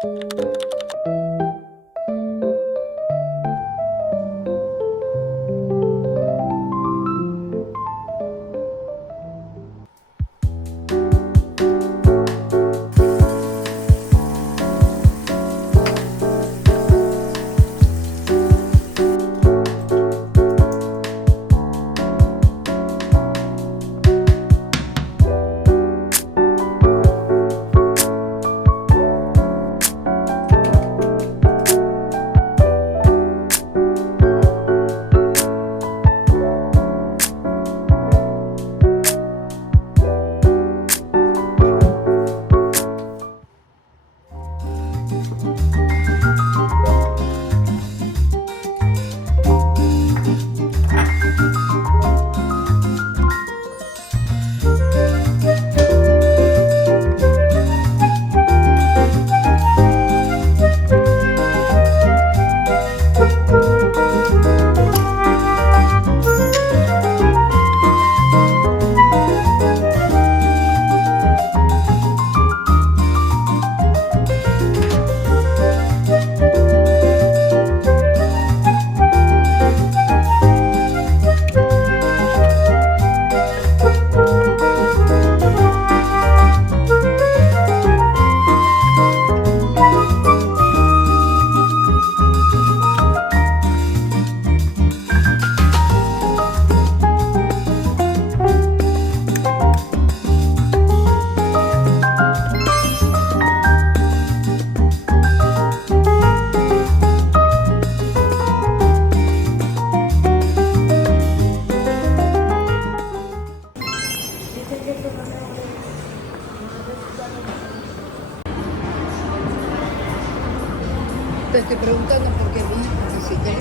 Te estoy preguntando por qué visité.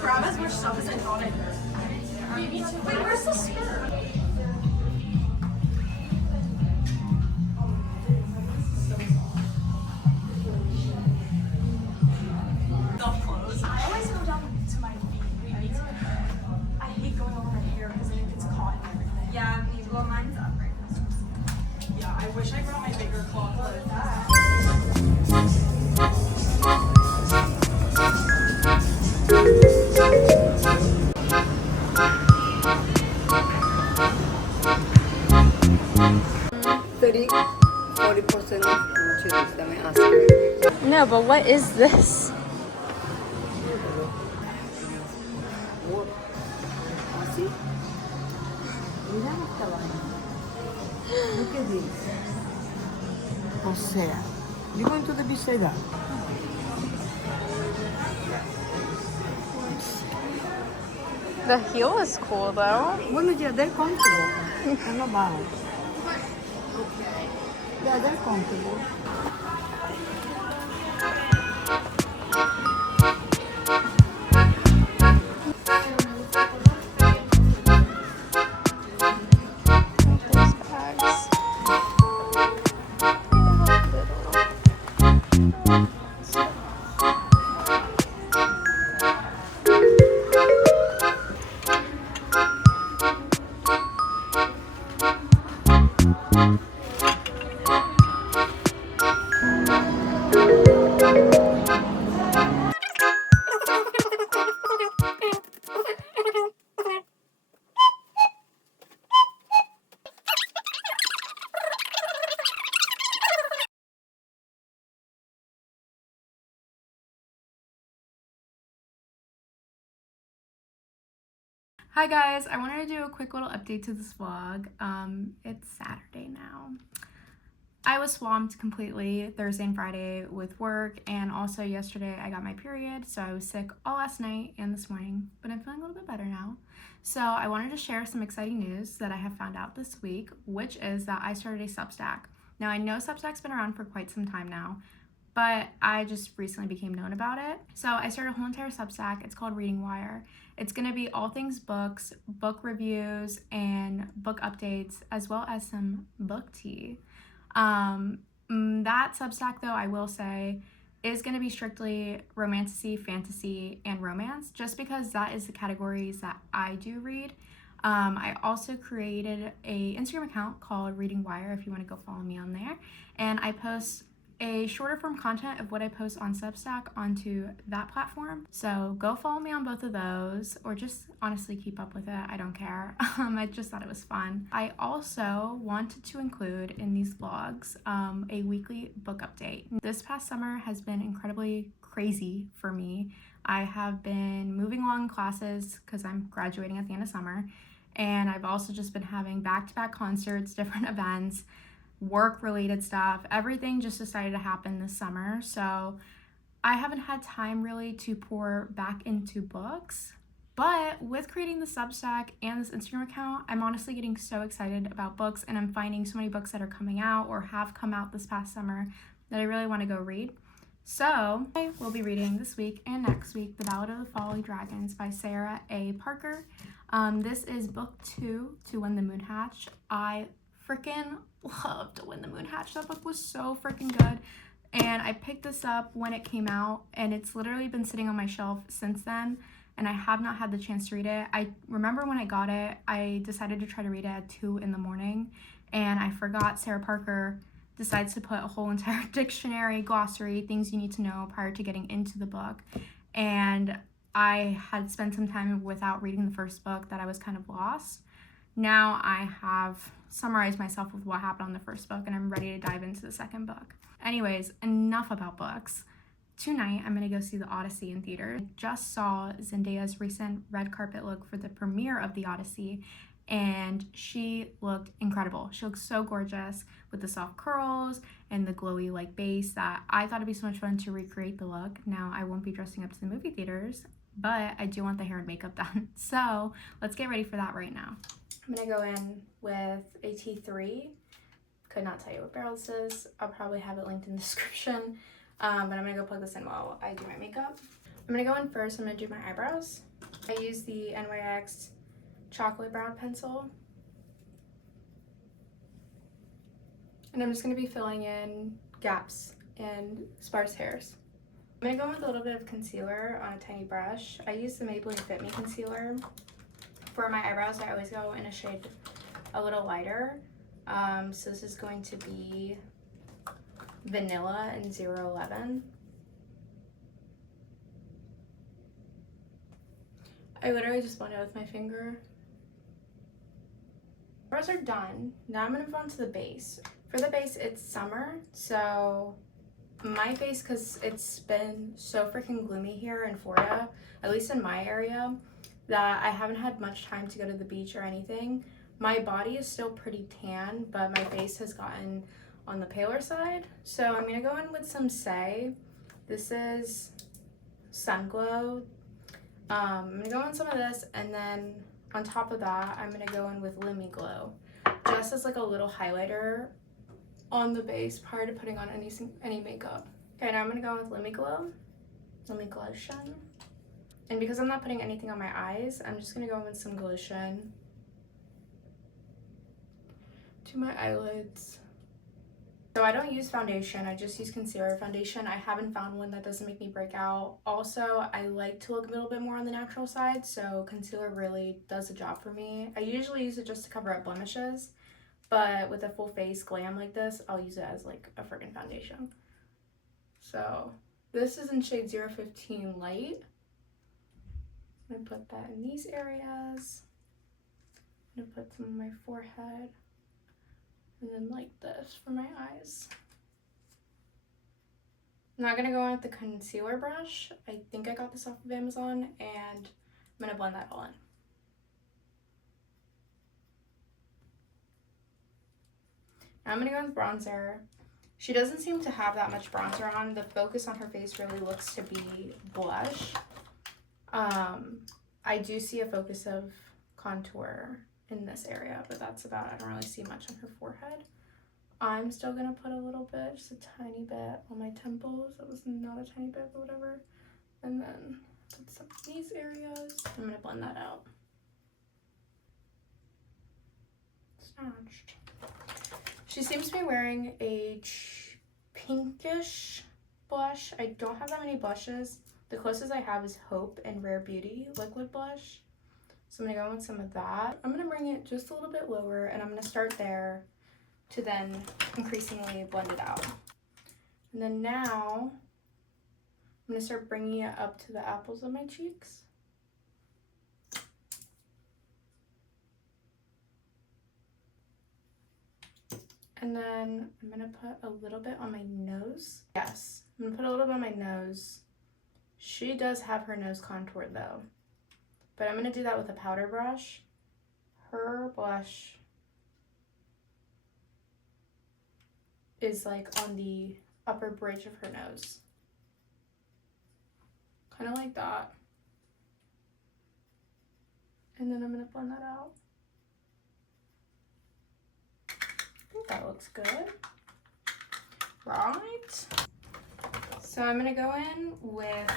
Grab as much stuff as I thought I did. Wait, where's the skirt? The clothes. I always go down to my feet. I hate going over my hair because it gets caught in everything. Yeah, well, mine's up right now. Yeah, I wish I brought my bigger cloth. Thirty, 40% off. How much it is? Let me ask her. No, but what is this? Así. Mira esta vaina. Look at this. O sea, you going to the beach like that? The heel is cool though. Bueno, yeah, they're comfortable. I'm not bad. Yeah, they're comfortable. There's bags. Hi guys, I wanted to do a quick little update to this vlog. It's Saturday now. I was swamped completely Thursday and Friday with work, and also yesterday I got my period, so I was sick all last night and this morning, but I'm feeling a little bit better now. So I wanted to share some exciting news that I have found out this week, which is that I started a Substack. Now I know Substack's been around for quite some time now, but I just recently became known about it. So I started a whole entire Substack. It's called Reading Wire. It's going to be all things books, book reviews, and book updates, as well as some book tea. That Substack, though, I will say, is going to be strictly romantasy, fantasy, and romance, just because that is the categories that I do read. I also created a Instagram account called Reading Wire if you want to go follow me on there, and I post a shorter form content of what I post on Substack onto that platform. So go follow me on both of those, or just honestly keep up with it. I don't care. I just thought it was fun. I also wanted to include in these vlogs a weekly book update. This past summer has been incredibly crazy for me. I have been moving along classes because I'm graduating at the end of summer, and I've also just been having back-to-back concerts, different events, work-related stuff. Everything just decided to happen this summer, so I haven't had time really to pour back into books. But with creating the Substack and this Instagram account, I'm honestly getting so excited about books, and I'm finding so many books that are coming out or have come out this past summer that I really want to go read. So I will be reading this week and next week The Ballad of the Folly Dragons by Sarah A. Parker. This is book 2, To When the Moon Hatched. I freaking loved To When the Moon Hatched. That book was so freaking good, and I picked this up when it came out, and it's literally been sitting on my shelf since then, and I have not had the chance to read it. I remember when I got it, I decided to try to read it at 2 in the morning, and I forgot Sarah Parker decides to put a whole entire dictionary, glossary, things you need to know prior to getting into the book, and I had spent some time without reading the first book that I was kind of lost. Now I have summarized myself with what happened on the first book, and I'm ready to dive into the second book. Anyways, enough about books. Tonight, I'm going to go see the Odyssey in theater. I just saw Zendaya's recent red carpet look for the premiere of the Odyssey, and she looked incredible. She looked so gorgeous with the soft curls and the glowy like base that I thought it'd be so much fun to recreate the look. Now, I won't be dressing up to the movie theaters, but I do want the hair and makeup done. So let's get ready for that right now. I'm gonna go in with a T3. Could not tell you what barrel this is. I'll probably have it linked in the description. But I'm gonna go plug this in while I do my makeup. I'm gonna go in first. I'm gonna do my eyebrows. I use the NYX chocolate brown pencil. And I'm just gonna be filling in gaps and sparse hairs. I'm gonna go in with a little bit of concealer on a tiny brush. I use the Maybelline Fit Me concealer. For my eyebrows, I always go in a shade a little lighter. So this is going to be Vanilla in 011. I literally just blend it with my finger. Eyebrows are done. Now I'm gonna move on to the base. For the base, it's summer, so my base, because it's been so freaking gloomy here in Florida, at least in my area, that I haven't had much time to go to the beach or anything. My body is still pretty tan, but my face has gotten on the paler side. So I'm gonna go in with some Say. This is Sun Glow. I'm gonna go in some of this, and then on top of that, I'm gonna go in with Lumi Glow, just as like a little highlighter on the base prior to putting on any makeup. Okay, now I'm gonna go in with Lumi Glotion. And because I'm not putting anything on my eyes, I'm just gonna go in with some Glotion to my eyelids. So I don't use foundation, I just use concealer. Foundation, I haven't found one that doesn't make me break out. Also, I like to look a little bit more on the natural side, so concealer really does the job for me. I usually use it just to cover up blemishes, but with a full face glam like this, I'll use it as like a friggin' foundation. So this is in shade 015 Light. I'm gonna put that in these areas. I'm gonna put some on my forehead, and then like this for my eyes. I'm not gonna go in with the concealer brush. I think I got this off of Amazon, and I'm gonna blend that all in. Now I'm gonna go in with bronzer. She doesn't seem to have that much bronzer on. The focus on her face really looks to be blush. I do see a focus of contour in this area, but that's about it. I don't really see much on her forehead. I'm still gonna put a little bit, just a tiny bit on my temples. That was not a tiny bit, but whatever. And then put some in these areas. I'm gonna blend that out. Snatched. She seems to be wearing a pinkish blush. I don't have that many blushes. The closest I have is Hope and Rare Beauty liquid blush. So I'm gonna go in with some of that. I'm gonna bring it just a little bit lower, and I'm gonna start there to then increasingly blend it out. And then now I'm gonna start bringing it up to the apples of my cheeks. And then I'm gonna put a little bit on my nose. Yes, I'm gonna put a little bit on my nose. She does have her nose contoured though, but I'm gonna do that with a powder brush. Her blush is like on the upper bridge of her nose. Kind of like that. And then I'm gonna blend that out. I think that looks good. Right. So I'm gonna go in with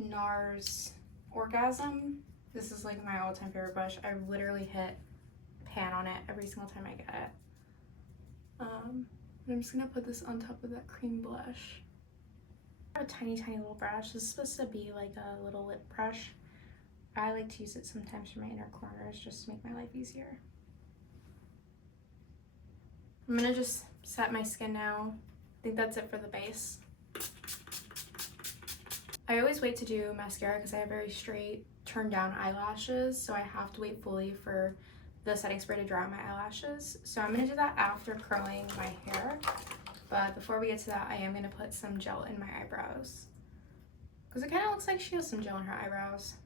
NARS Orgasm. This is like my all-time favorite brush. I literally hit pan on it every single time I get it. I'm just gonna put this on top of that cream blush. I have a tiny little brush. This is supposed to be like a little lip brush. I like to use it sometimes for my inner corners just to make my life easier. I'm gonna just set my skin now. I think that's it for the base. I always wait to do mascara because I have very straight, turned down eyelashes, so I have to wait fully for the setting spray to dry on my eyelashes. So I'm gonna do that after curling my hair. But before we get to that, I am gonna put some gel in my eyebrows, because it kind of looks like she has some gel in her eyebrows.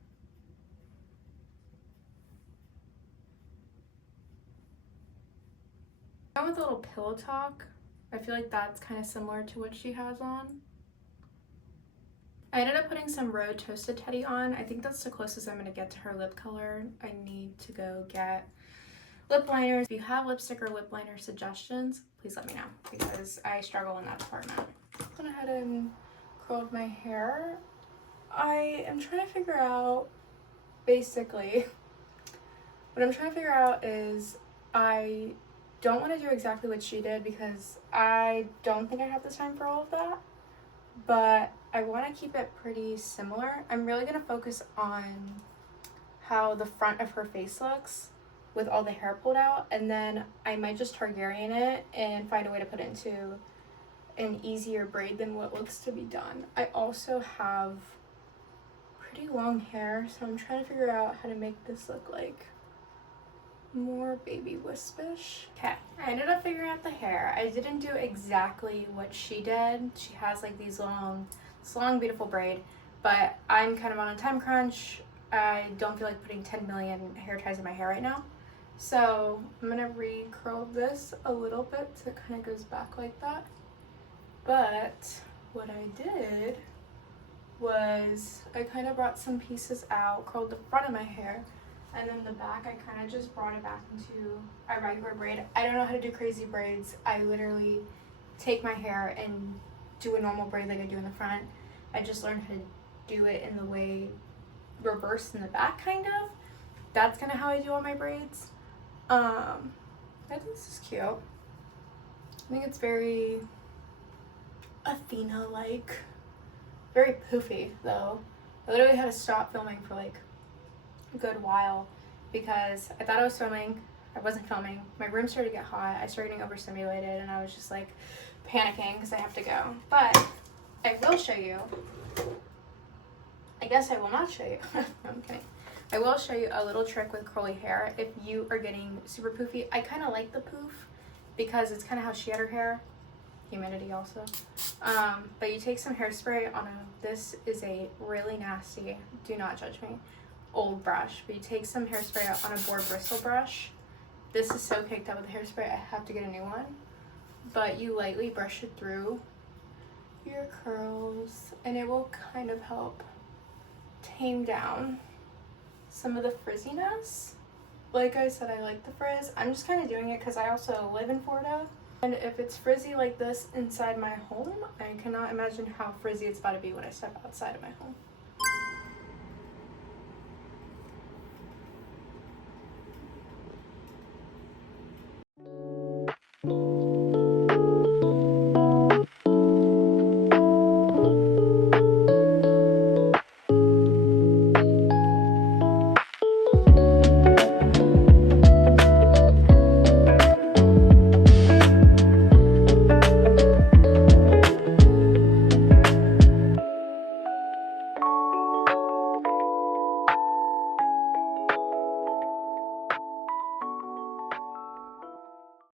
Now with a little Pillow Talk, I feel like that's kind of similar to what she has on. I ended up putting some Rode Toasted Teddy on. I think that's the closest I'm going to get to her lip color. I need to go get lip liners. If you have lipstick or lip liner suggestions, please let me know, because I struggle in that department. I went ahead and curled my hair. I am trying to figure out, basically, what I'm trying to figure out is I don't want to do exactly what she did because I don't think I have the time for all of that, but I want to keep it pretty similar. I'm really going to focus on how the front of her face looks with all the hair pulled out, and then I might just Targaryen it and find a way to put it into an easier braid than what looks to be done. I also have pretty long hair, so I'm trying to figure out how to make this look like more baby wispish. Okay, I ended up figuring out the hair. I didn't do exactly what she did. She has like this long beautiful braid, but I'm kind of on a time crunch. I don't feel like putting 10 million hair ties in my hair right now, so I'm gonna re-curl this a little bit so it kind of goes back like that. But what I did was I kind of brought some pieces out, curled the front of my hair, and then the back, I kind of just brought it back into a regular braid. I don't know how to do crazy braids. I literally take my hair and do a normal braid like I do in the front. I just learned how to do it in the way reversed in the back, kind of. That's kind of how I do all my braids. I think this is cute. I think it's very Athena-like. Very poofy, though. I literally had to stop filming for like a good while because I thought I was filming. I wasn't filming. My room started to get hot. I started getting overstimulated, and I was just like panicking because I have to go. But I will show you. I guess I will not show you. No, I'm kidding. I will show you a little trick with curly hair if you are getting super poofy. I kind of like the poof because it's kind of how she had her hair. Humidity also. But you take some hairspray on this is a really nasty, do not judge me, old brush. But you take some hairspray on a boar bristle brush. This is so caked up with hairspray, I have to get a new one. But you lightly brush it through your curls, and it will kind of help tame down some of the frizziness. Like I said, I like the frizz. I'm just kind of doing it because I also live in Florida. And if it's frizzy like this inside my home, I cannot imagine how frizzy it's about to be when I step outside of my home.